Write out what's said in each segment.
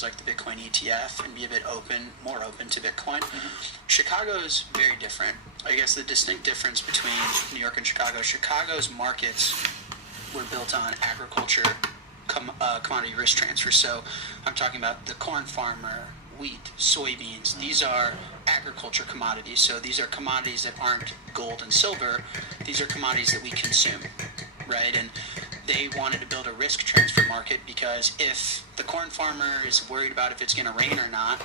things like the Bitcoin ETF and be a bit more open to Bitcoin. Chicago is very different. I guess the distinct difference between New York and Chicago's markets were built on agriculture, commodity risk transfer. So I'm talking about the corn farmer, wheat, soybeans. These are agriculture commodities. So these are commodities that aren't gold and silver. These are commodities that we consume, right? And they wanted to build a risk transfer market because if the corn farmer is worried about if it's going to rain or not,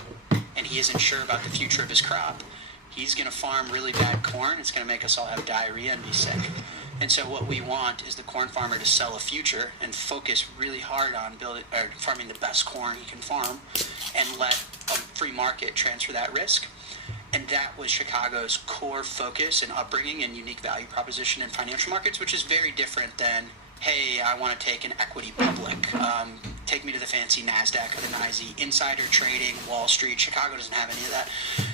and he isn't sure about the future of his crop, he's going to farm really bad corn. It's going to make us all have diarrhea and be sick. And so what we want is the corn farmer to sell a future and focus really hard on farming the best corn he can farm and let a free market transfer that risk. And that was Chicago's core focus and upbringing and unique value proposition in financial markets, which is very different than, hey, I want to take an equity public. Take me to the fancy NASDAQ or the NYSE, insider trading, Wall Street. Chicago doesn't have any of that.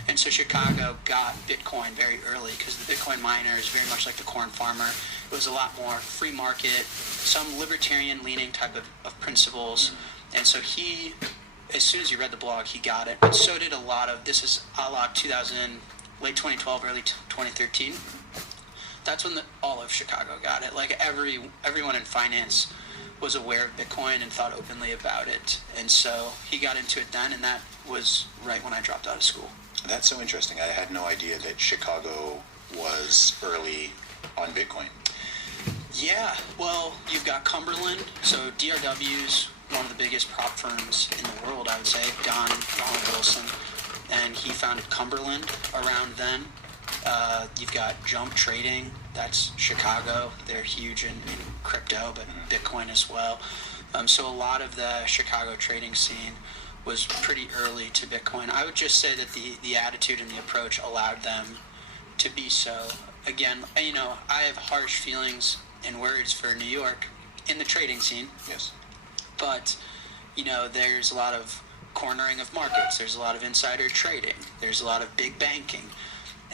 And so Chicago got Bitcoin very early because the Bitcoin miner is very much like the corn farmer. It was a lot more free market, some libertarian-leaning type of principles. And so he, as soon as he read the blog, he got it. But so did a lot of, this is a la late 2012, early 2013. That's when all of Chicago got it. Like everyone in finance was aware of Bitcoin and thought openly about it. And so he got into it then, and that was right when I dropped out of school. That's so interesting. I had no idea that Chicago was early on Bitcoin. Yeah, well, you've got Cumberland. So DRW's one of the biggest prop firms in the world, I would say, Donald Wilson. And he founded Cumberland around then. You've got Jump Trading. That's Chicago. They're huge in crypto, but Bitcoin as well. So a lot of the Chicago trading scene was pretty early to Bitcoin. I would just say that the attitude and the approach allowed them to be so. Again, I have harsh feelings and words for New York in the trading scene. Yes. But, there's a lot of cornering of markets. There's a lot of insider trading. There's a lot of big banking.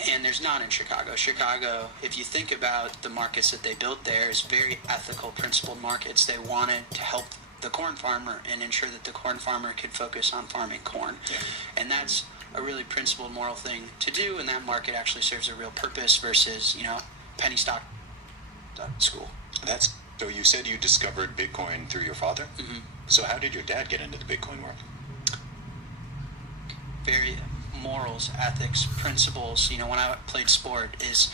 And there's not in Chicago. Chicago, if you think about the markets that they built there, is very ethical, principled markets. They wanted to help the corn farmer and ensure that the corn farmer could focus on farming corn. Yeah. And that's a really principled, moral thing to do, and that market actually serves a real purpose versus, penny stock school. So you said you discovered Bitcoin through your father? Mm-hmm. So how did your dad get into the Bitcoin world? Very morals, ethics, principles. When I played sport, is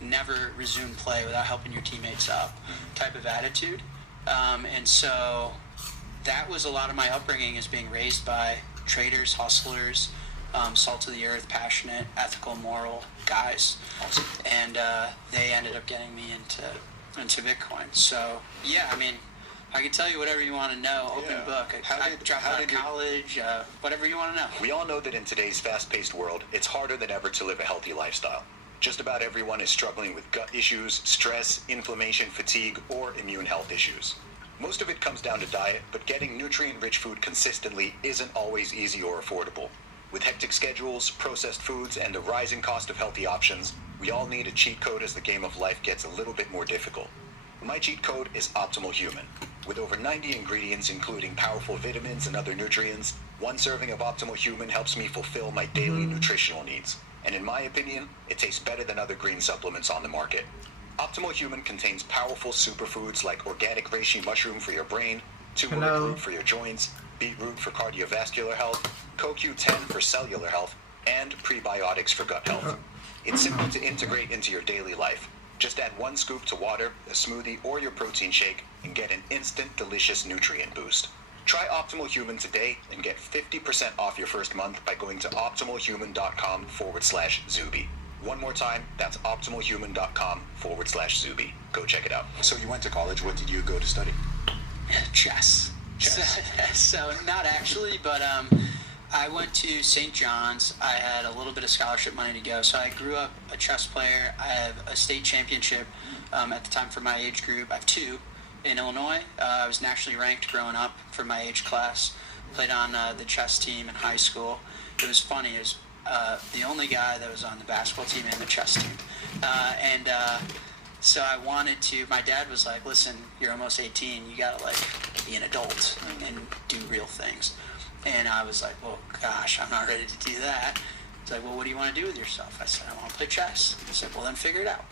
never resume play without helping your teammates up type of attitude. And so that was a lot of my upbringing, is being raised by traders, hustlers, salt of the earth, passionate, ethical, moral guys. Awesome. And they ended up getting me into Bitcoin. So yeah, I can tell you whatever you want to know. Open book. I dropped out of college. Whatever you want to know. We all know that in today's fast-paced world, it's harder than ever to live a healthy lifestyle. Just about everyone is struggling with gut issues, stress, inflammation, fatigue, or immune health issues. Most of it comes down to diet, but getting nutrient-rich food consistently isn't always easy or affordable. With hectic schedules, processed foods, and the rising cost of healthy options, we all need a cheat code as the game of life gets a little bit more difficult. My cheat code is Optimal Human. With over 90 ingredients including powerful vitamins and other nutrients, one serving of Optimal Human helps me fulfill my daily nutritional needs. And in my opinion, it tastes better than other green supplements on the market. Optimal Human contains powerful superfoods like organic reishi mushroom for your brain, turmeric root for your joints, beetroot for cardiovascular health, CoQ10 for cellular health, and prebiotics for gut health. It's simple to integrate into your daily life. Just add 1 scoop to water, a smoothie, or your protein shake and get an instant delicious nutrient boost. Try Optimal Human today and get 50% off your first month by going to optimalhuman.com/Zuby. One more time, that's optimalhuman.com/Zuby. Go check it out. So you went to college. What did you go to study? Chess. So not actually, but I went to St. John's. I had a little bit of scholarship money to go, so I grew up a chess player. I have a state championship at the time for my age group. I have 2 in Illinois. I was nationally ranked growing up for my age class. Played on the chess team in high school. It was funny. It was the only guy that was on the basketball team and the chess team. So I wanted to, my dad was like, listen, you're almost 18. You got to be an adult and do real things. And I was like, well, gosh, I'm not ready to do that. He's like, well, what do you want to do with yourself? I said, I want to play chess. He said, well, then figure it out.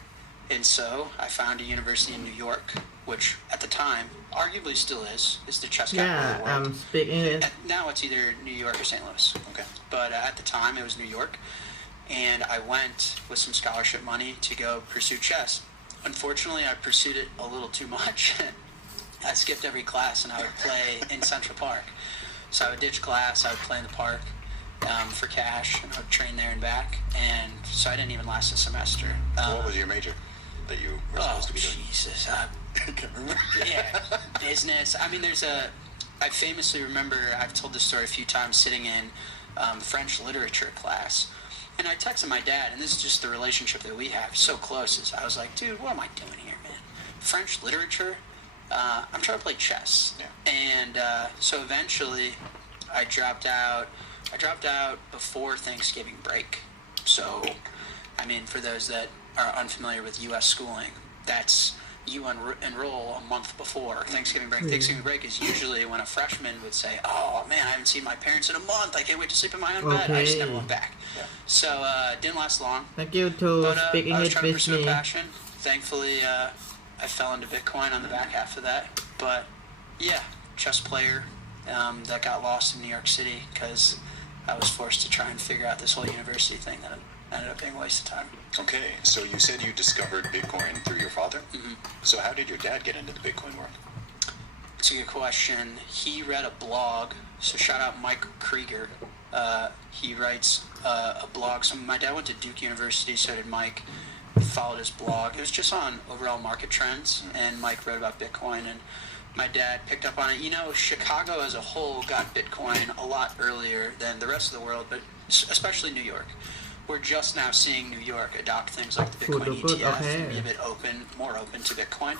And so I found a university in New York, which at the time, arguably still is the chess capital of the world. Speak English. Now it's either New York or St. Louis. Okay. But at the time, it was New York. And I went with some scholarship money to go pursue chess. Unfortunately, I pursued it a little too much. I skipped every class, and I would play in Central Park. So I would ditch class, I would play in the park for cash, and I would train there and back. And so I didn't even last a semester. What was your major that you were supposed to be doing? Jesus. I can't remember. Yeah, business. I mean, I famously remember, I've told this story a few times, sitting in French literature class. And I texted my dad, and this is just the relationship that we have, so close. Is I was like, dude, what am I doing here, man? French literature? I'm trying to play chess. Yeah. And so eventually, I dropped out. I dropped out before Thanksgiving break. So, I mean, for those that are unfamiliar with U.S. schooling, that's you enroll a month before Thanksgiving break. Thanksgiving break is usually when a freshman would say, oh, man, I haven't seen my parents in a month. I can't wait to sleep in my own bed. I just never went back. Yeah. So it didn't last long. Thank you to But speak I was English trying to with pursue a me. passion. Thankfully, I fell into Bitcoin on the back half of that. But, yeah, chess player that got lost in New York City because I was forced to try and figure out this whole university thing that ended up being a waste of time. Okay, so you said you discovered Bitcoin through your father? Mm-hmm. So how did your dad get into the Bitcoin world? It's a good question. He read a blog, so shout out Mike Krieger. He writes a blog. So my dad went to Duke University, so did Mike. We followed his blog. It was just on overall market trends, and Mike wrote about Bitcoin, and my dad picked up on it. You know, Chicago as a whole got Bitcoin a lot earlier than the rest of the world, but especially New York. We're just now seeing New York adopt things like the Bitcoin Good, ETF okay. and be a bit more open to Bitcoin.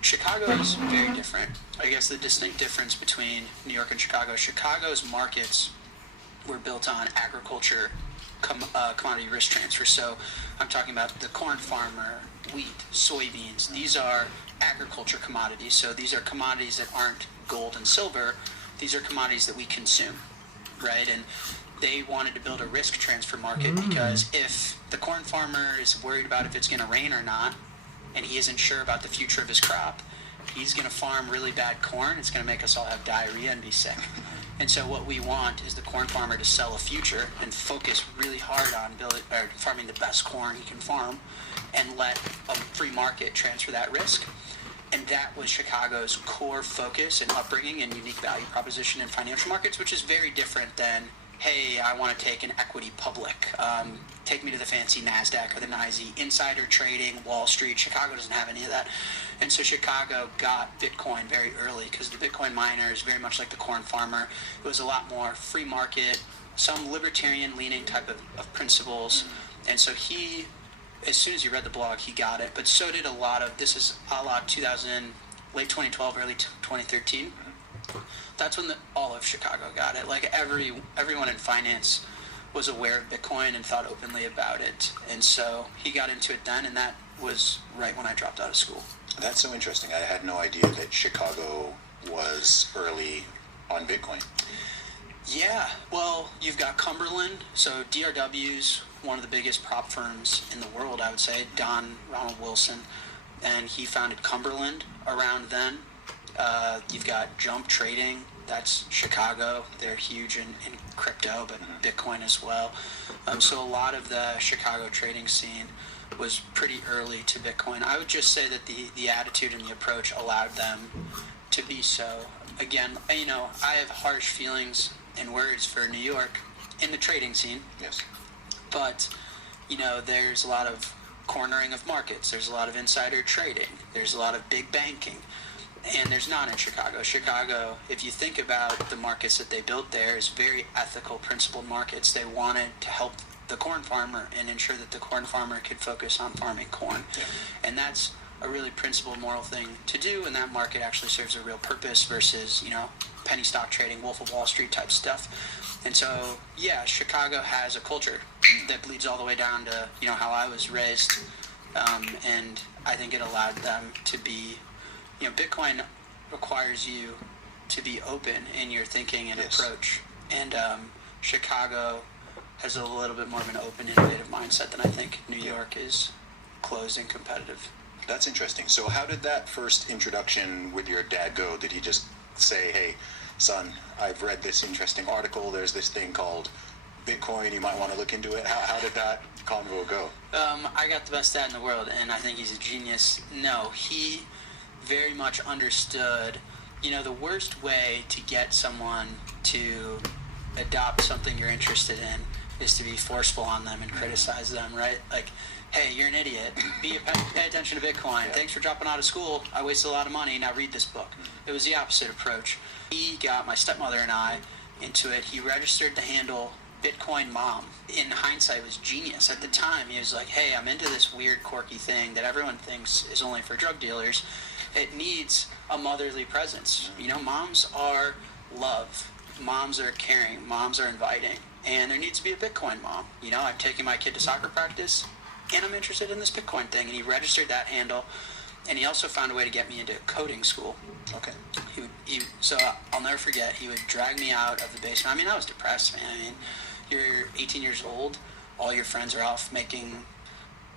Chicago is very different. I guess the distinct difference between New York and Chicago's markets were built on agriculture, commodity risk transfer. So I'm talking about the corn farmer, wheat, soybeans. These are agriculture commodities. So these are commodities that aren't gold and silver. These are commodities that we consume, right? And they wanted to build a risk transfer market because if the corn farmer is worried about if it's going to rain or not, and he isn't sure about the future of his crop, he's going to farm really bad corn. It's going to make us all have diarrhea and be sick. And so what we want is the corn farmer to sell a future and focus really hard on farming the best corn he can farm and let a free market transfer that risk. And that was Chicago's core focus and upbringing and unique value proposition in financial markets, which is very different than, hey, I want to take an equity public. Take me to the fancy NASDAQ or the NYSE. Insider trading, Wall Street. Chicago doesn't have any of that. And so Chicago got Bitcoin very early because the Bitcoin miner is very much like the corn farmer. It was a lot more free market, some libertarian-leaning type of principles. And so he, as soon as he read the blog, he got it. But so did a lot of, this is a la late 2012, early 2013. That's when all of Chicago got it. Like everyone in finance was aware of Bitcoin and thought openly about it. And so he got into it then, and that was right when I dropped out of school. That's so interesting. I had no idea that Chicago was early on Bitcoin. Yeah, well, you've got Cumberland. So DRW's one of the biggest prop firms in the world, I would say, Ronald Wilson. And he founded Cumberland around then. You've got Jump Trading. That's Chicago. They're huge in crypto, but Bitcoin as well. So a lot of the Chicago trading scene was pretty early to Bitcoin. I would just say that the attitude and the approach allowed them to be so. Again, you know, I have harsh feelings and words for New York in the trading scene. Yes. But, you know, there's a lot of cornering of markets. There's a lot of insider trading. There's a lot of big banking. And there's not in Chicago. Chicago, if you think about the markets that they built there, is very ethical, principled markets. They wanted to help the corn farmer and ensure that the corn farmer could focus on farming corn. Yeah. And that's a really principled, moral thing to do, and that market actually serves a real purpose versus, you know, penny stock trading, Wolf of Wall Street type stuff. And so, yeah, Chicago has a culture that bleeds all the way down to, you know, how I was raised. And I think it allowed them to be, you know, Bitcoin requires you to be open in your thinking and Yes. approach. And Chicago has a little bit more of an open, innovative mindset than I think New York is closed and competitive. That's interesting. So how did that first introduction with your dad go? Did he just say, hey, son, I've read this interesting article. There's this thing called Bitcoin. You might want to look into it. How did that convo go? I got the best dad in the world, and I think he's a genius. No, he very much understood, the worst way to get someone to adopt something you're interested in is to be forceful on them and criticize them, right? Like, hey, you're an idiot. Pay attention to Bitcoin. Yeah. Thanks for dropping out of school. I wasted a lot of money. Now read this book. It was the opposite approach. He got my stepmother and I into it. He registered the handle Bitcoin Mom. In hindsight, it was genius. At the time, he was like, hey, I'm into this weird, quirky thing that everyone thinks is only for drug dealers. It needs a motherly presence. Moms are love. Moms are caring. Moms are inviting. And there needs to be a Bitcoin mom. I'm taking my kid to soccer practice, and I'm interested in this Bitcoin thing. And he registered that handle, and he also found a way to get me into coding school. Okay. So I'll never forget, he would drag me out of the basement. I was depressed, man. You're 18 years old, all your friends are off making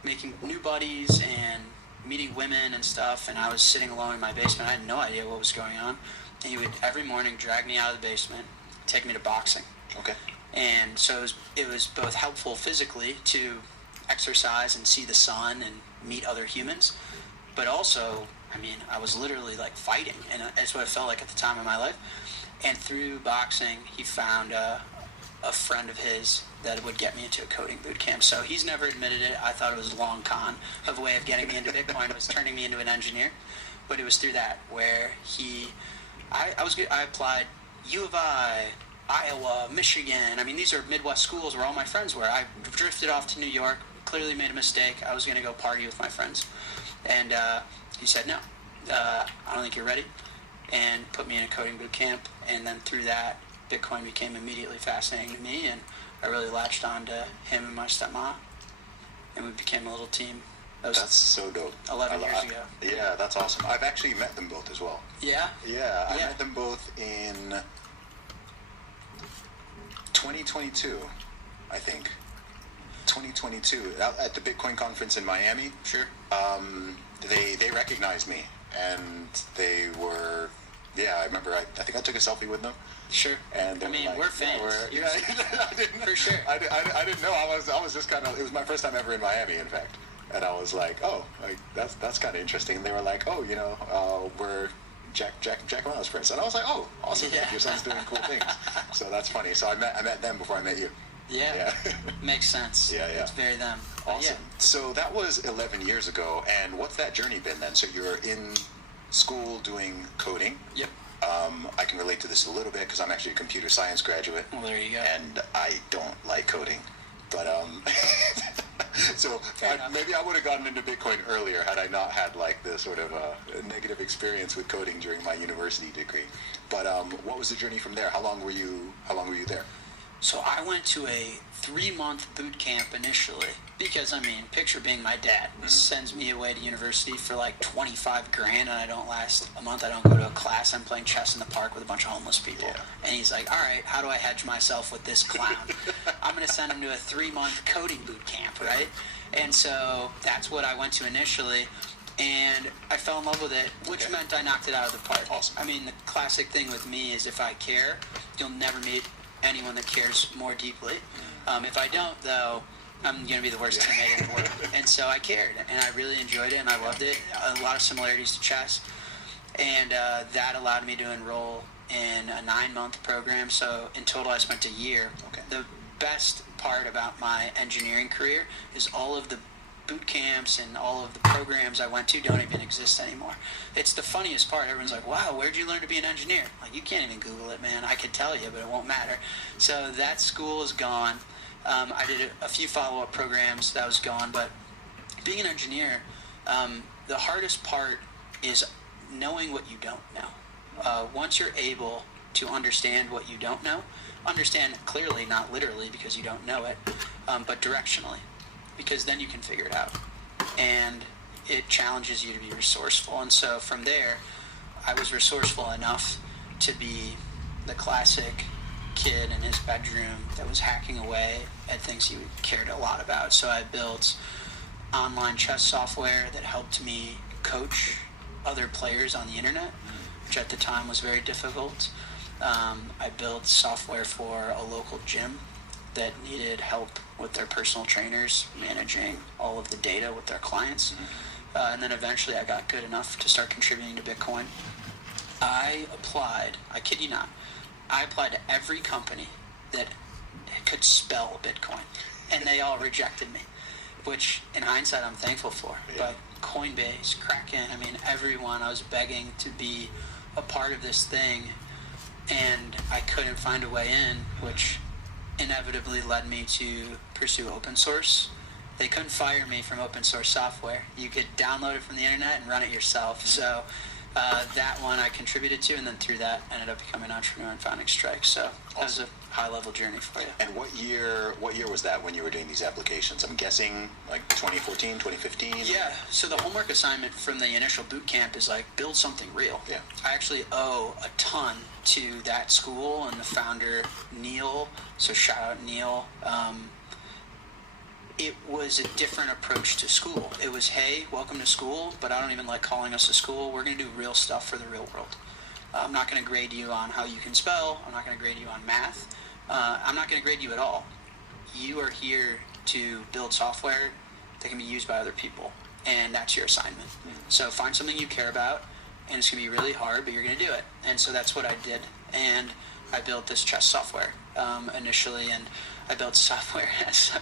new buddies and meeting women and stuff, and I was sitting alone in my basement. I had no idea what was going on. And he would every morning drag me out of the basement, take me to boxing. Okay. And so it was both helpful physically to exercise and see the sun and meet other humans, but also, I was literally like fighting, and that's what it felt like at the time in my life. And through boxing, he found a friend of his that would get me into a coding boot camp. So he's never admitted it. I thought it was a long con of a way of getting me into Bitcoin. It was turning me into an engineer, but it was through that where I applied U of I, Iowa, Michigan. These are Midwest schools where all my friends were. I drifted off to New York, clearly made a mistake. I was going to go party with my friends. And he said, no, I don't think you're ready, and put me in a coding boot camp. And then through that, Bitcoin became immediately fascinating to me, and I really latched on to him and my stepmom, and we became a little team. That's so dope. 11 years ago. Yeah, that's awesome. I've actually met them both as well. Yeah? Yeah, I met them both in 2022, I think. 2022, at the Bitcoin conference in Miami. Sure. They recognized me, and they were, I remember, I think I took a selfie with them. Sure. And we're fans. I didn't, for sure. I didn't know. I was just kind of, it was my first time ever in Miami, in fact. And I was like, oh, that's kind of interesting. And they were like, oh, we're Jack Miles friends. And I was like, oh, awesome. Yeah. Your son's doing cool things. So that's funny. So I met them before I met you. Yeah. Makes sense. Yeah. It's very them. Awesome. So that was 11 years ago. And what's that journey been then? So you're in school doing coding. Yep. I can relate to this a little bit because I'm actually a computer science graduate. Well, there you go. And I don't like coding. But, so maybe I would have gotten into Bitcoin earlier had I not had like the sort of negative experience with coding during my university degree. But what was the journey from there? How long were you there? So I went to a 3-month boot camp initially because, picture being my dad. Sends me away to university for like $25,000 and I don't last a month. I don't go to a class. I'm playing chess in the park with a bunch of homeless people. Yeah. And he's like, all right, how do I hedge myself with this clown? I'm going to send him to a 3-month coding boot camp, right? And so that's what I went to initially. And I fell in love with it, which meant I knocked it out of the park. Awesome. The classic thing with me is if I care, you'll never meet anyone that cares more deeply. If I don't, though, I'm going to be the worst teammate in the world. And so I cared, and I really enjoyed it, and I loved it. A lot of similarities to chess. And that allowed me to enroll in a 9-month program. So in total, I spent a year. Okay. The best part about my engineering career is all of the boot camps and all of the programs I went to don't even exist anymore. It's the funniest part. Everyone's like, wow, where'd you learn to be an engineer? Like, you can't even Google it, man. I could tell you, but it won't matter. So that school is gone. I did a few follow-up programs. That was gone. But being an engineer, the hardest part is knowing what you don't know. Once you're able to understand what you don't know, understand clearly, not literally because you don't know it, but directionally, because then you can figure it out. And it challenges you to be resourceful. And so from there, I was resourceful enough to be the classic kid in his bedroom that was hacking away at things he cared a lot about. So I built online chess software that helped me coach other players on the internet, which at the time was very difficult. I built software for a local gym that needed help with their personal trainers managing all of the data with their clients. And then eventually I got good enough to start contributing to Bitcoin. I applied, I kid you not, I applied to every company that could spell Bitcoin, and they all rejected me, which in hindsight I'm thankful for. Yeah. But Coinbase, Kraken, I mean, everyone, I was begging to be a part of this thing, and I couldn't find a way in, which inevitably led me to pursue open source. They couldn't fire me from open source software. You could download it from the internet and run it yourself. So that one I contributed to, and then through that ended up becoming an entrepreneur and founding Strike. So that was a high-level journey for you. And what year was that when you were doing these applications? I'm guessing like 2014, 2015? Yeah, so the homework assignment from the initial boot camp is like, build something real. Yeah. I actually owe a ton to that school and the founder, Neil. So shout out Neil. It was a different approach to school. It was, hey, welcome to school, but I don't even like calling us a school. We're going to do real stuff for the real world. I'm not going to grade you on how you can spell. I'm not going to grade you on math. I'm not going to grade you at all. You are here to build software that can be used by other people, and that's your assignment. So find something you care about, and it's going to be really hard, but you're going to do it. And so that's what I did. And I built this chess software initially, and I built software as...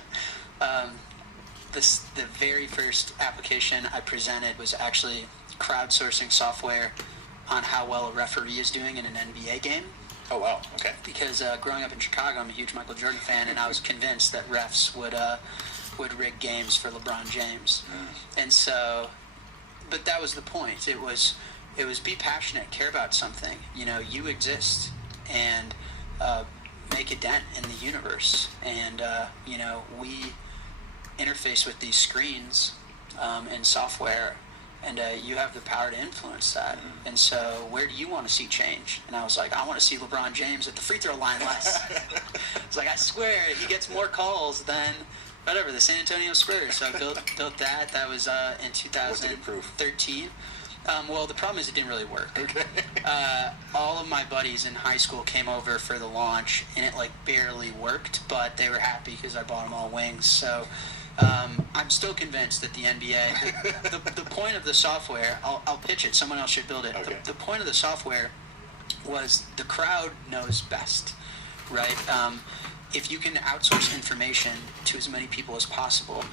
the very first application I presented was actually crowdsourcing software on how well a referee is doing in an NBA game. Oh, wow. Okay. Because growing up in Chicago, I'm a huge Michael Jordan fan, and I was convinced that refs would rig games for LeBron James. And so, but that was the point. It was be passionate, care about something. You know, you exist, and make a dent in the universe. And you know, we interface with these screens and software, and you have the power to influence that. And so where do you want to see change? And I was like, I want to see LeBron James at the free throw line less. It's like, I swear he gets more calls than whatever, the San Antonio Spurs. So I built that. That was in 2013. Well, the problem is it didn't really work. Okay. All of my buddies in high school came over for the launch, and it like barely worked, but they were happy because I bought them all wings. So I'm still convinced that the NBA, the point of the software, I'll pitch it, someone else should build it. Okay. The point of the software was the crowd knows best, right? If you can outsource information to as many people as possible,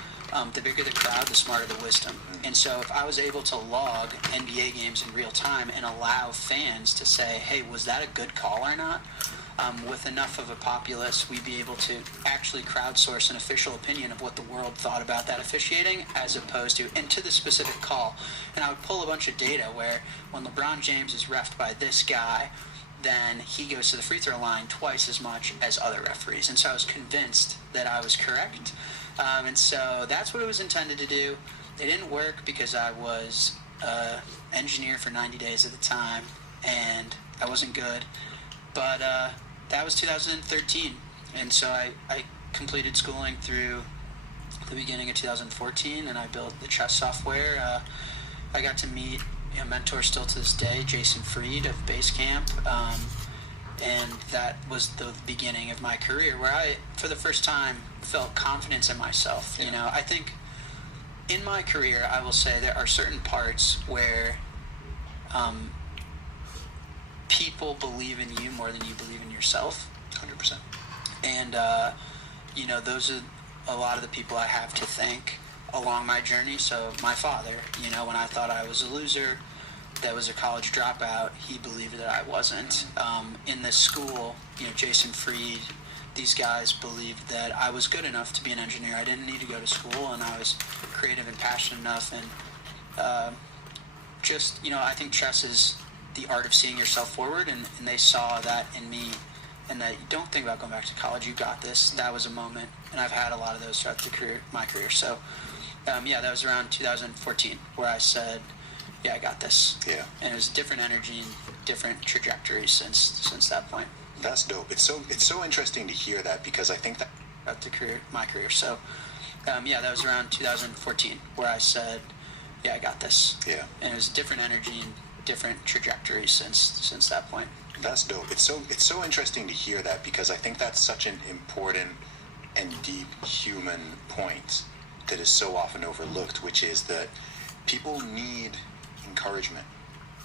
the bigger the crowd, the smarter the wisdom. And so if I was able to log NBA games in real time and allow fans to say, hey, was that a good call or not? With enough of a populace, we'd be able to actually crowdsource an official opinion of what the world thought about that officiating, as opposed to, and to the specific call. And I would pull a bunch of data where when LeBron James is reffed by this guy, then he goes to the free throw line twice as much as other referees. And so I was convinced that I was correct. And so that's what it was intended to do. It didn't work because I was an engineer for 90 days at the time, and I wasn't good. But that was 2013. And so I completed schooling through the beginning of 2014, and I built the chess software. I got to meet a mentor still to this day, Jason Fried of Basecamp, and that was the beginning of my career, where I, for the first time, felt confidence in myself. Yeah. You know, I think in my career, I will say there are certain parts where people believe in you more than you believe in yourself. 100%. And, you know, those are a lot of the people I have to thank along my journey. So my father, you know, when I thought I was a loser, that was a college dropout, he believed that I wasn't. In this school, you know, Jason Fried, these guys believed that I was good enough to be an engineer. I didn't need to go to school, and I was creative and passionate enough. And just, you know, I think chess is the art of seeing yourself forward, and they saw that in me, and that you don't think about going back to college, you got this. That was a moment, and I've had a lot of those throughout my career. So, yeah, that was around 2014 where I said, yeah, I got this. Yeah. And it was a different energy and different trajectory since that point. That's dope. It's so interesting to hear that, because I think that Up to my career. So, yeah, that was around 2014 where I said, yeah, I got this. Yeah. And it was a different energy and different trajectory since that point. That's dope. It's so interesting to hear that, because I think that's such an important and deep human point that is so often overlooked, which is that people need encouragement.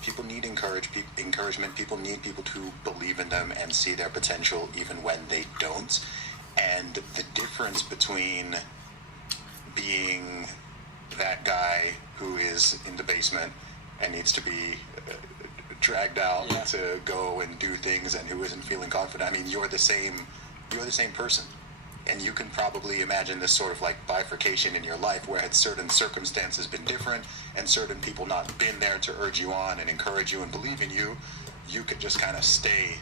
People need encouragement. People need people to believe in them and see their potential even when they don't. And the difference between being that guy who is in the basement and needs to be dragged out Yeah. to go and do things, and who isn't feeling confident. I mean, you're the same person. And you can probably imagine this sort of like bifurcation in your life, where had certain circumstances been different and certain people not been there to urge you on and encourage you and believe in you, you could just kind of stay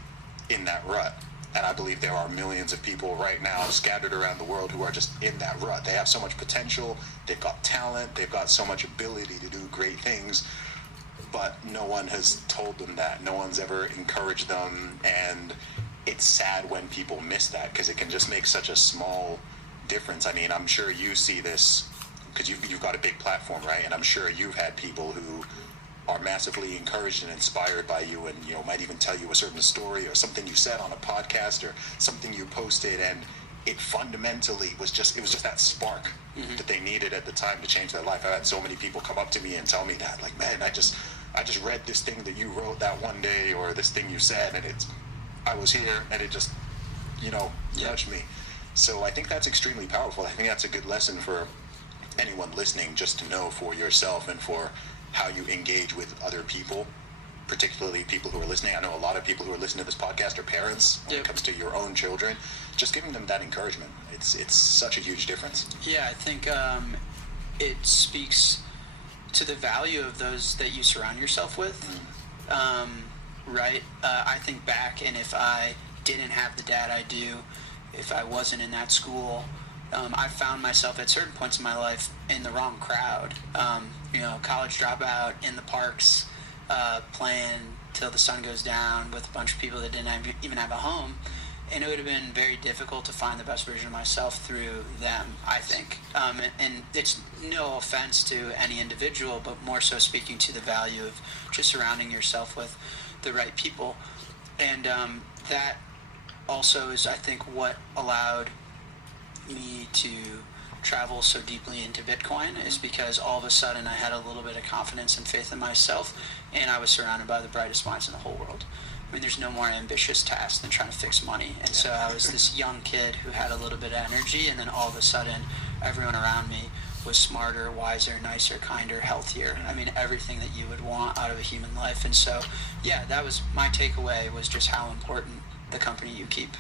in that rut. And I believe there are millions of people right now scattered around the world who are just in that rut. They have so much potential, they've got talent, they've got so much ability to do great things, but no one has told them that. No one's ever encouraged them, and it's sad when people miss that, because it can just make such a small difference. I mean, I'm sure you see this because you've got a big platform, right? And I'm sure you've had people who are massively encouraged and inspired by you, and might even tell you a certain story or something you said on a podcast or something you posted, and it fundamentally was just that spark that they needed at the time to change their life. I've had so many people come up to me and tell me that, like, man, I just read this thing that you wrote that one day, or this thing you said, and I was here, and it just, touched me. So I think that's extremely powerful. I think that's a good lesson for anyone listening, just to know for yourself and for how you engage with other people, particularly people who are listening. I know a lot of people who are listening to this podcast are parents when it comes to your own children. Just giving them that encouragement. It's such a huge difference. Yeah, I think it speaks to the value of those that you surround yourself with. Right? I think back, and if I didn't have the dad I do, if I wasn't in that school, I found myself at certain points in my life in the wrong crowd. College dropout in the parks, playing till the sun goes down with a bunch of people that didn't even have a home. And it would have been very difficult to find the best version of myself through them, I think. And it's no offense to any individual, but more so speaking to the value of just surrounding yourself with the right people. And that also is, I think, what allowed me to travel so deeply into Bitcoin, is because all of a sudden I had a little bit of confidence and faith in myself, and I was surrounded by the brightest minds in the whole world. I mean, there's no more ambitious task than trying to fix money. And so I was this young kid who had a little bit of energy, and then all of a sudden everyone around me was smarter, wiser, nicer, kinder, healthier. I mean, everything that you would want out of a human life. And so, yeah, that was my takeaway, was just how important the company you keep.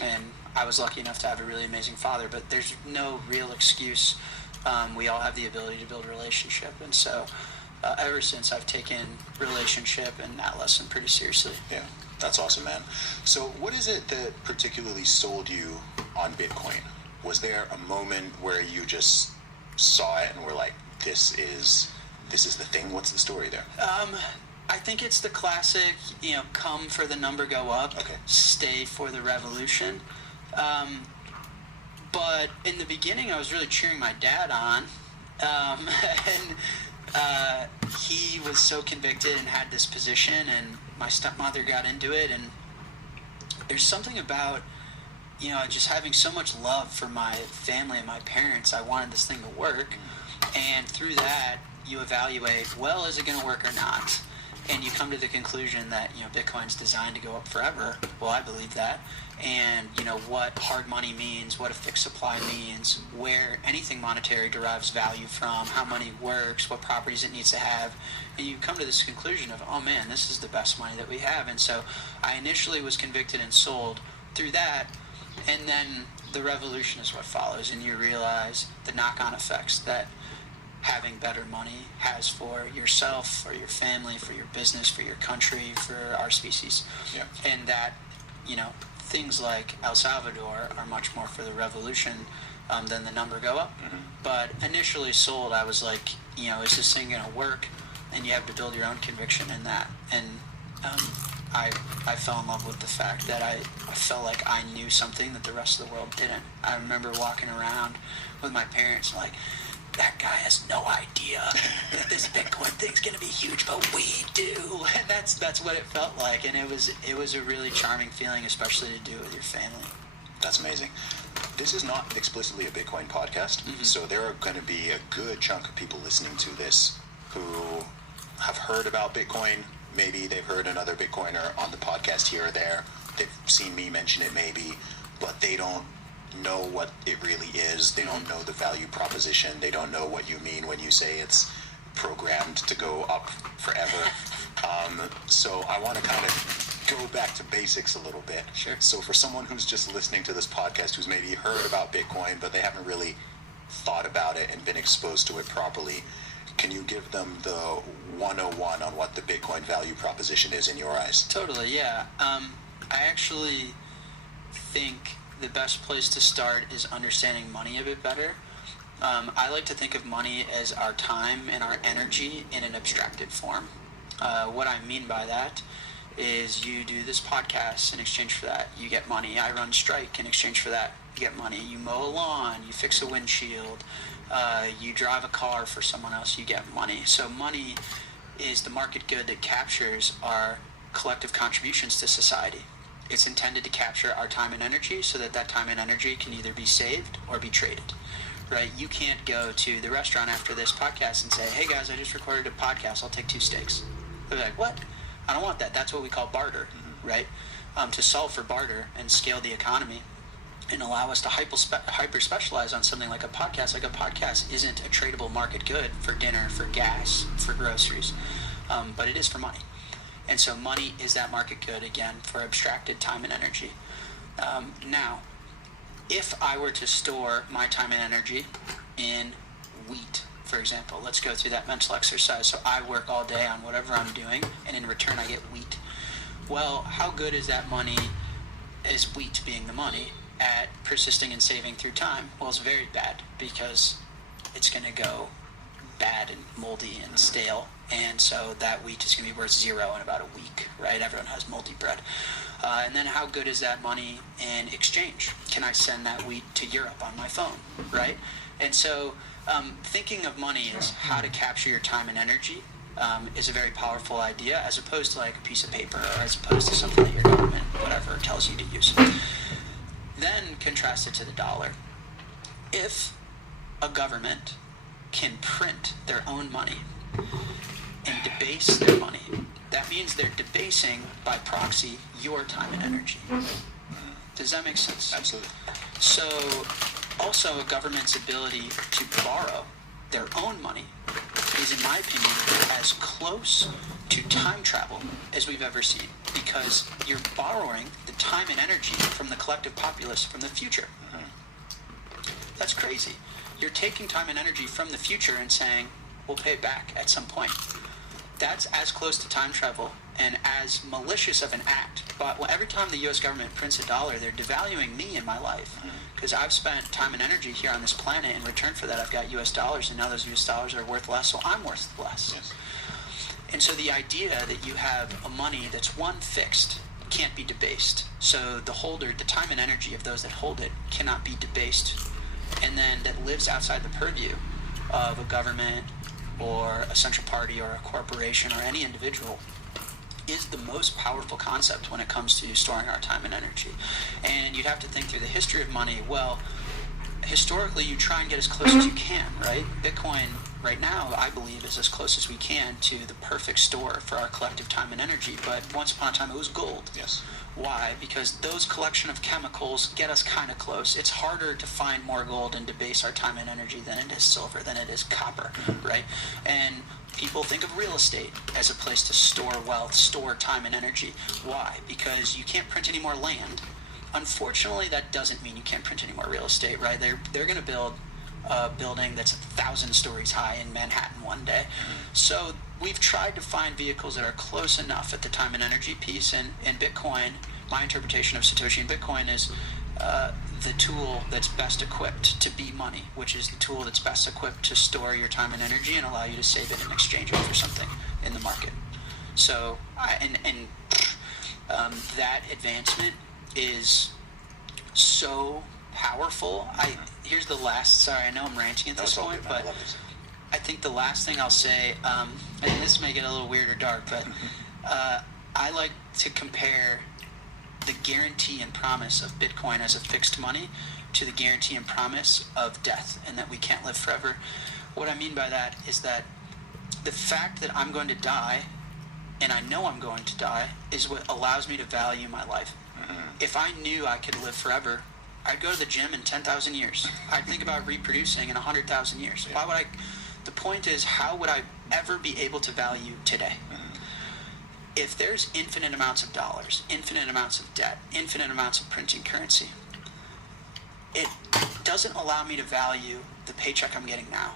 And I was lucky enough to have a really amazing father, but there's no real excuse. We all have the ability to build a relationship. And so ever since, I've taken relationship and that lesson pretty seriously. Yeah, that's awesome, man. So what is it that particularly sold you on Bitcoin? Was there a moment where you just saw it and were like, this is the thing? What's the story there? I think it's the classic, come for the number, go up, stay for the revolution. But in the beginning, I was really cheering my dad on. And he was so convicted and had this position, and my stepmother got into it. And there's something about, just having so much love for my family and my parents. I wanted this thing to work. And through that, you evaluate, well, is it going to work or not? And you come to the conclusion that, Bitcoin's designed to go up forever. Well, I believe that. And, what hard money means, what a fixed supply means, where anything monetary derives value from, how money works, what properties it needs to have. And you come to this conclusion of, oh man, this is the best money that we have. And so I initially was convicted and sold through that. And then the revolution is what follows. And you realize the knock-on effects that having better money has for yourself, for your family, for your business, for your country, for our species. Yeah. And that, things like El Salvador are much more for the revolution than the number go up. But initially sold, I was like, is this thing going to work? And you have to build your own conviction in that. And I fell in love with the fact that I felt like I knew something that the rest of the world didn't. I remember walking around with my parents like, that guy has no idea that this Bitcoin thing's gonna be huge, but we do. And that's what it felt like. And it was a really charming feeling, especially to do it with your family. That's amazing. This is not explicitly a Bitcoin podcast, so there are going to be a good chunk of people listening to this who have heard about Bitcoin. Maybe they've heard another Bitcoiner on the podcast here or there. They've seen me mention it maybe, but they don't know what it really is. They don't know the value proposition. They don't know what you mean when you say it's programmed to go up forever. So I want to kind of go back to basics a little bit. Sure. So for someone who's just listening to this podcast, who's maybe heard about Bitcoin, but they haven't really thought about it and been exposed to it properly, can you give them the 101 on what the Bitcoin value proposition is in your eyes? Totally, yeah. I actually think the best place to start is understanding money a bit better. I like to think of money as our time and our energy in an abstracted form. What I mean by that is you do this podcast in exchange for that, you get money. I run Strike in exchange for that, you get money. You mow a lawn, you fix a windshield, you drive a car for someone else, you get money. So money is the market good that captures our collective contributions to society. It's intended to capture our time and energy so that that time and energy can either be saved or be traded, right? You can't go to the restaurant after this podcast and say, hey guys, I just recorded a podcast, I'll take 2 steaks. They're like, what? I don't want that. That's what we call barter, right? To solve for barter and scale the economy and allow us to hyper-specialize on something like a podcast. Like a podcast isn't a tradable market good for dinner, for gas, for groceries, but it is for money. And so money is that market good, again, for abstracted time and energy. Now, if I were to store my time and energy in wheat, for example, let's go through that mental exercise. So I work all day on whatever I'm doing, and in return I get wheat. Well, how good is that money, is wheat being the money, at persisting and saving through time? Well, it's very bad, because it's going to go bad and moldy and stale, and so that wheat is going to be worth 0 in about a week, right? Everyone has moldy bread. And then how good is that money in exchange? Can I send that wheat to Europe on my phone, right? And so thinking of money as how to capture your time and energy is a very powerful idea, as opposed to like a piece of paper, or as opposed to something that your government, whatever, tells you to use. Then contrast it to the dollar. If a government can print their own money and debase their money, that means they're debasing by proxy your time and energy. Does that make sense? Absolutely. So also a government's ability to borrow their own money is, in my opinion, as close to time travel as we've ever seen, because you're borrowing the time and energy from the collective populace from the future. That's crazy. You're taking time and energy from the future and saying, we'll pay it back at some point. That's as close to time travel and as malicious of an act. But every time the U.S. government prints $1, they're devaluing me in my life, because I've spent time and energy here on this planet. In return for that, I've got U.S. dollars, and now those U.S. dollars are worth less, so I'm worth less. Yes. And so the idea that you have a money that's fixed can't be debased. So the holder, the time and energy of those that hold it cannot be debased, and then that lives outside the purview of a government or a central party or a corporation or any individual, is the most powerful concept when it comes to storing our time and energy. And you'd have to think through the history of money. Well, historically, you try and get as close as you can, right? Bitcoin right now, I believe, is as close as we can to the perfect store for our collective time and energy. But once upon a time, it was gold. Yes. Why? Because those collection of chemicals get us kind of close. It's harder to find more gold and debase our time and energy than it is silver, than it is copper, right? And people think of real estate as a place to store wealth, store time and energy. Why? Because you can't print any more land. Unfortunately, that doesn't mean you can't print any more real estate, right? They're going to build a building that's 1,000 stories high in Manhattan one day. So we've tried to find vehicles that are close enough at the time and energy piece, and Bitcoin, my interpretation of Satoshi and Bitcoin is the tool that's best equipped to be money, which is the tool that's best equipped to store your time and energy and allow you to save it and exchange it for something in the market. So, and that advancement is so powerful. Here's the last. Sorry, I know I'm ranting at No, this it's all point, good, man. I but love this. I think the last thing I'll say, and this may get a little weird or dark, but I like to compare the guarantee and promise of Bitcoin as a fixed money to the guarantee and promise of death, and that we can't live forever. What I mean by that is that the fact that I'm going to die, and I know I'm going to die, is what allows me to value my life. If I knew I could live forever, I'd go to the gym in 10,000 years. I'd think about reproducing in 100,000 years. Why would I? The point is, how would I ever be able to value today? If there's infinite amounts of dollars, infinite amounts of debt, infinite amounts of printing currency, it doesn't allow me to value the paycheck I'm getting now.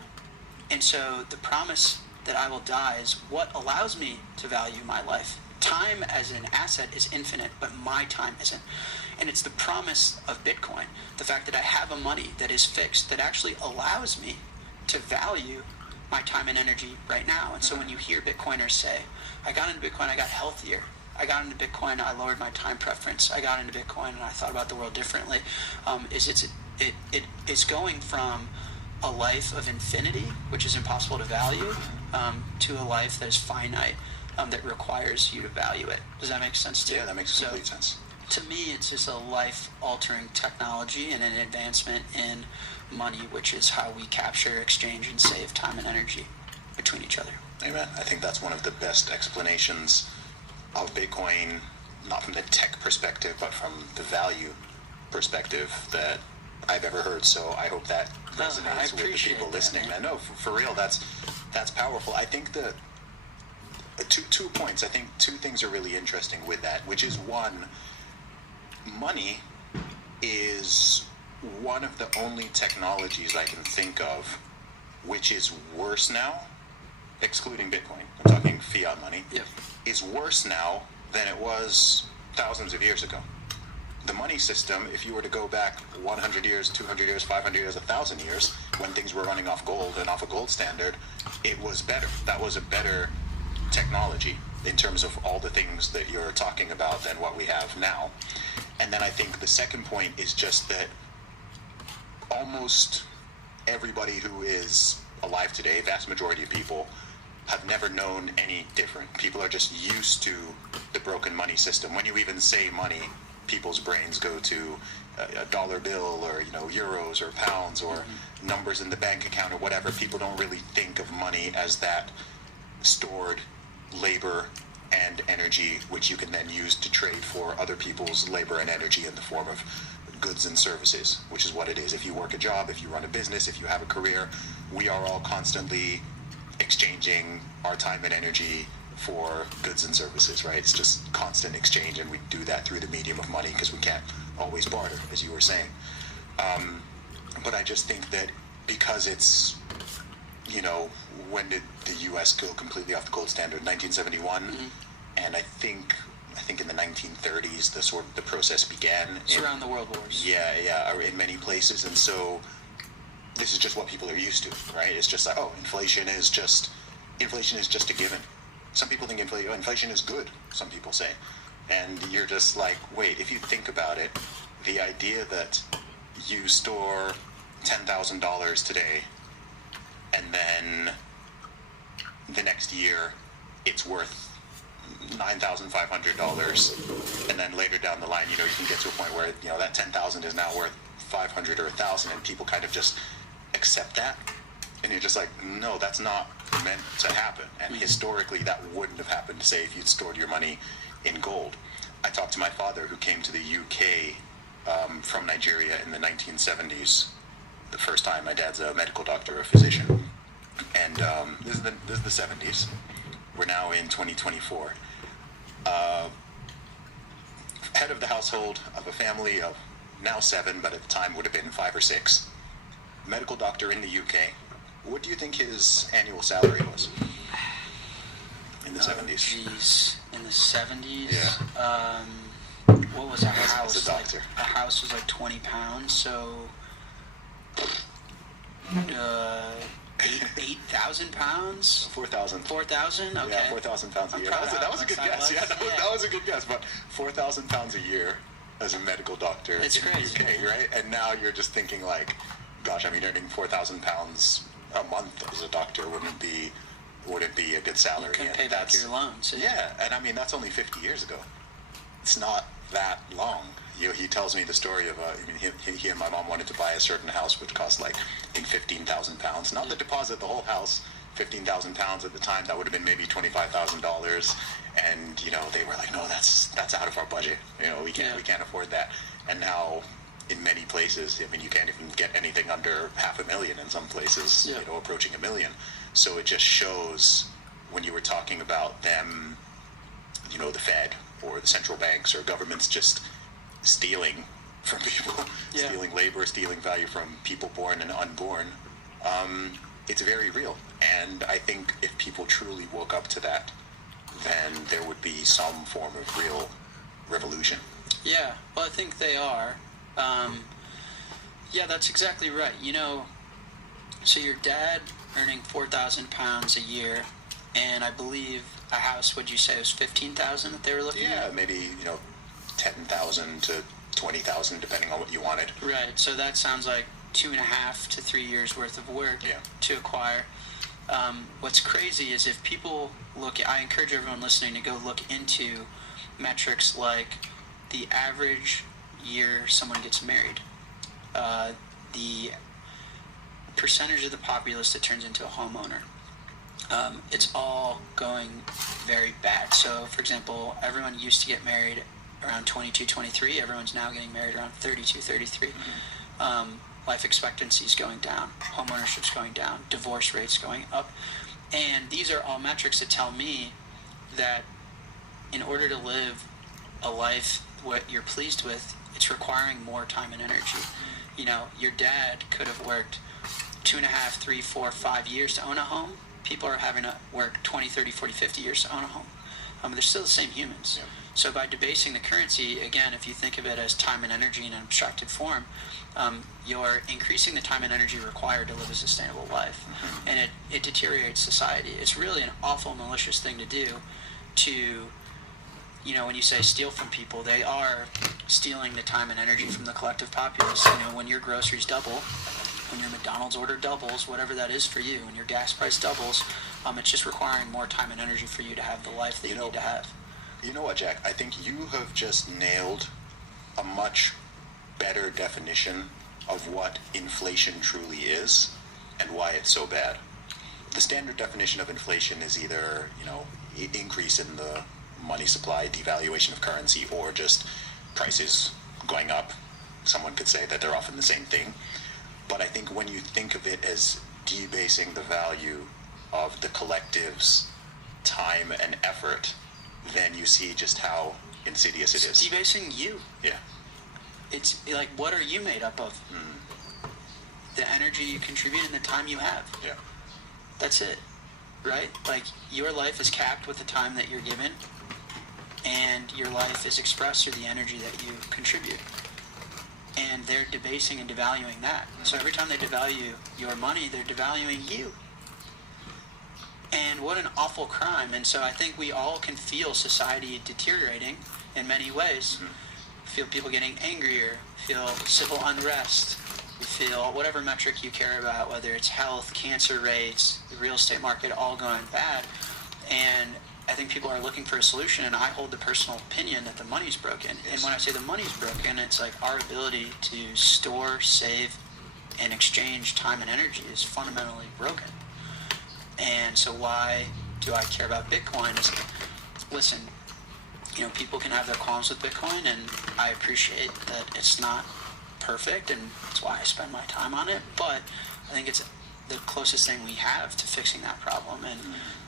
And so the promise that I will die is what allows me to value my life. Time as an asset is infinite, but my time isn't. And it's the promise of Bitcoin, the fact that I have a money that is fixed, that actually allows me to value my time and energy right now. And so when you hear Bitcoiners say, I got into Bitcoin, I got healthier. I got into Bitcoin, I lowered my time preference. I got into Bitcoin and I thought about the world differently. It's going from a life of infinity, which is impossible to value, to a life that is finite, that requires you to value it. Does that make sense to you? Yeah, that makes complete sense. To me, it's just a life-altering technology and an advancement in money, which is how we capture, exchange, and save time and energy between each other. Amen. I think that's one of the best explanations of Bitcoin, not from the tech perspective, but from the value perspective that I've ever heard. So I hope that resonates with the people listening. Man, no, for real, that's powerful. I think that two points. I think two things are really interesting with that, which is one, money is one of the only technologies I can think of which is worse now, excluding Bitcoin. I'm talking fiat money. Yep. Is worse now than it was thousands of years ago. The money system, if you were to go back 100 years, 200 years, 500 years, 1,000 years, when things were running off gold and off a gold standard, it was better. That was a better technology in terms of all the things that you're talking about than what we have now. And then I think the second point is just that almost everybody who is alive today, vast majority of people, have never known any different. People are just used to the broken money system. When you even say money, people's brains go to a dollar bill or euros or pounds or numbers in the bank account or whatever. People don't really think of money as that stored labor and energy which you can then use to trade for other people's labor and energy in the form of goods and services, which is what it is. If you work a job, if you run a business, if you have a career, we are all constantly exchanging our time and energy for goods and services, right? It's just constant exchange, and we do that through the medium of money because we can't always barter, as you were saying. But I just think that because it's, when did the U.S. go completely off the gold standard? 1971, and I think in the 1930s the process began. It's around the world wars. Yeah, in many places, and so this is just what people are used to, right? It's just like, inflation is just a given. Some people think inflation is good, some people say. And you're just like, wait, if you think about it, the idea that you store $10,000 today and then the next year it's worth $9,500, and then later down the line, you can get to a point where, that 10,000 is now worth 500 or 1,000, and people kind of just accept that. And you're just like, no, that's not meant to happen. And historically, that wouldn't have happened, say, if you'd stored your money in gold. I talked to my father, who came to the UK from Nigeria in the 1970s. The first time. My dad's a medical doctor, a physician. And this is the 70s. We're now in 2024. Head of the household of a family of now 7, but at the time would have been 5 or 6. Medical doctor in the UK. What do you think his annual salary was in the 70s? Geez, in the 70s? Yeah. What was a house? As a doctor. A house was like 20 pounds, so 8,000 pounds? 4,000. 4,000? Okay. Yeah, 4,000 pounds a I'm year. proud of That how was a good much I guess. was. Yeah, that was a good guess. But 4,000 pounds a year as a medical doctor It's in crazy, the UK, man. right? And now you're just thinking like, gosh, I mean, earning 4,000 pounds a month as a doctor wouldn't be a good salary. You can And pay back your loans. yeah, and I mean that's only 50 years ago. It's not that long. He tells me the story of he and my mom wanted to buy a certain house which cost like I think 15,000 pounds. Not the deposit, the whole house. 15,000 pounds at the time. That would have been maybe $25,000. And they were like, no, that's out of our budget. We can't afford that. And now in many places, I mean, you can't even get anything under $500,000 in some places. Yeah. Approaching $1 million. So it just shows when you were talking about them, the Fed or the central banks or governments just stealing from people, Yeah. stealing labor, stealing value from people born and unborn. It's very real. And I think if people truly woke up to that, then there would be some form of real revolution. Yeah, well, I think they are. Yeah, that's exactly right. So your dad earning 4,000 pounds a year, and I believe a house, would you say, was 15,000 that they were looking Yeah, at? maybe 10,000 to 20,000, depending on what you wanted. Right, so that sounds like 2.5 to 3 years worth of work Yeah. to acquire. What's crazy is if people I encourage everyone listening to go look into metrics like the average year someone gets married, the percentage of the populace that turns into a homeowner. It's all going very bad. So, for example, everyone used to get married around 22, 23. Everyone's now getting married around 32, 33. Life expectancy is going down. Home ownership's going down. Divorce rates going up. And these are all metrics that tell me that in order to live a life what you're pleased with, it's requiring more time and energy. Your dad could have worked 2.5, 3, 4, 5 years to own a home. People are having to work 20, 30, 40, 50 years to own a home. They're still the same humans. Yeah. So by debasing the currency, again, if you think of it as time and energy in an abstracted form, you're increasing the time and energy required to live a sustainable life. Mm-hmm. And it deteriorates society. It's really an awful, malicious thing to do to, when you say steal from people, they are stealing the time and energy from the collective populace. When your groceries double, when your McDonald's order doubles, whatever that is for you, when your gas price doubles, it's just requiring more time and energy for you to have the life that you need to have. You know what, Jack? I think you have just nailed a much better definition of what inflation truly is and why it's so bad. The standard definition of inflation is either, increase in the money supply, devaluation of currency, or just prices going up. Someone could say that they're often the same thing. But I think when you think of it as debasing the value of the collective's time and effort, then you see just how insidious it is. It's debasing you. Yeah. It's like, what are you made up of? The energy you contribute and the time you have. Yeah. That's it, right? Like, your life is capped with the time that you're given, and your life is expressed through the energy that you contribute. And they're debasing and devaluing that. So every time they devalue your money, they're devaluing you. And what an awful crime. And so I think we all can feel society deteriorating in many ways. Feel people getting angrier, feel civil unrest, you feel whatever metric you care about, whether it's health, cancer rates, the real estate market, all going bad. And I think people are looking for a solution, and I hold the personal opinion that the money's broken. And when I say the money's broken, it's like our ability to store, save, and exchange time and energy is fundamentally broken. And so why do I care about Bitcoin? Is, listen, people can have their qualms with Bitcoin, and I appreciate that it's not perfect, and that's why I spend my time on it, but I think it's the closest thing we have to fixing that problem. And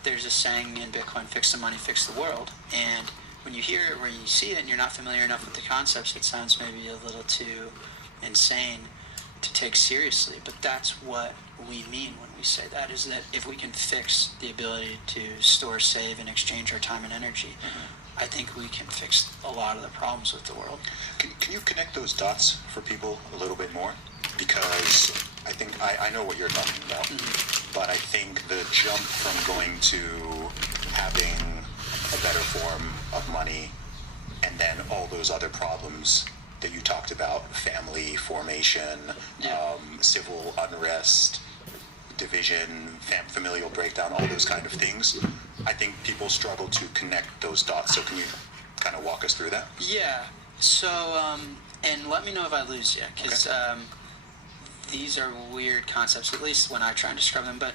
there's a saying in Bitcoin, fix the money, fix the world. And when you hear it or you see it and you're not familiar enough with the concepts, it sounds maybe a little too insane to take seriously. But that's what we mean when we say that, is that if we can fix the ability to store, save, and exchange our time and energy, I think we can fix a lot of the problems with the world. Can you connect those dots for people a little bit more? Because I think I know what you're talking about. but I think the jump from going to having a better form of money and then all those other problems that you talked about, family formation, civil unrest, division, familial breakdown, all those kind of things, I think people struggle to connect those dots. So can you kind of walk us through that? Yeah. So, and let me know if I lose you, because these are weird concepts, at least when I try and describe them. But,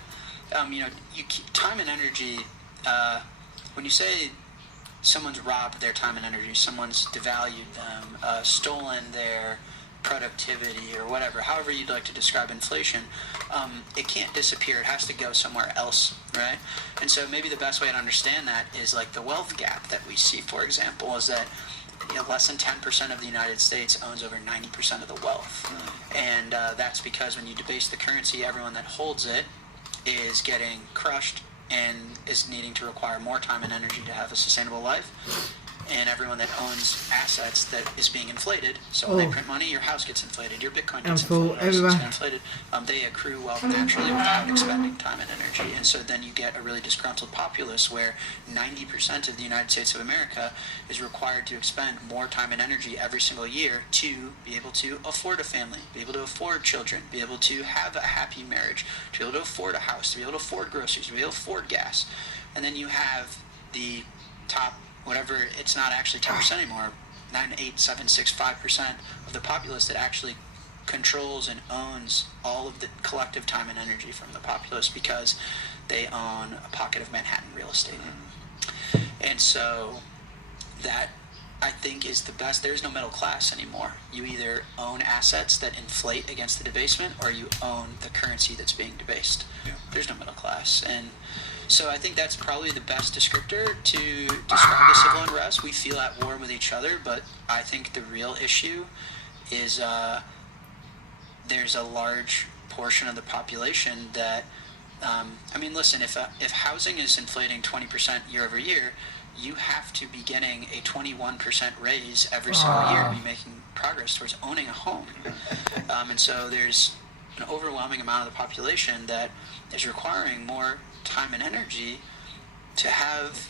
you keep time and energy, when you say someone's robbed their time and energy, someone's devalued them, stolen their productivity or whatever, however you'd like to describe inflation, it can't disappear. It has to go somewhere else, right? And so maybe the best way to understand that is like the wealth gap that we see, for example, is that less than 10% of the United States owns over 90% of the wealth. And that's because when you debase the currency, everyone that holds it is getting crushed and is needing to require more time and energy to have a sustainable life. And everyone that owns assets that is being inflated, so when they print money, your house gets inflated, your Bitcoin gets inflated, they accrue wealth naturally without expending time and energy. And so then you get a really disgruntled populace where 90% of the United States of America is required to expend more time and energy every single year to be able to afford a family, be able to afford children, be able to have a happy marriage, to be able to afford a house, to be able to afford groceries, to be able to afford gas. And then you have the top, whatever, it's not actually 10% anymore, 9, 8, 7, 6, 5% of the populace that actually controls and owns all of the collective time and energy from the populace because they own a pocket of Manhattan real estate. And so that, I think, is the best. There's no middle class anymore. You either own assets that inflate against the debasement or you own the currency that's being debased. There's no middle class. And so I think that's probably the best descriptor to describe the civil unrest. We feel at war with each other, but I think the real issue is there's a large portion of the population that, listen, if housing is inflating 20% year over year, you have to be getting a 21% raise every single year to be making progress towards owning a home. And so there's an overwhelming amount of the population that is requiring more time and energy to have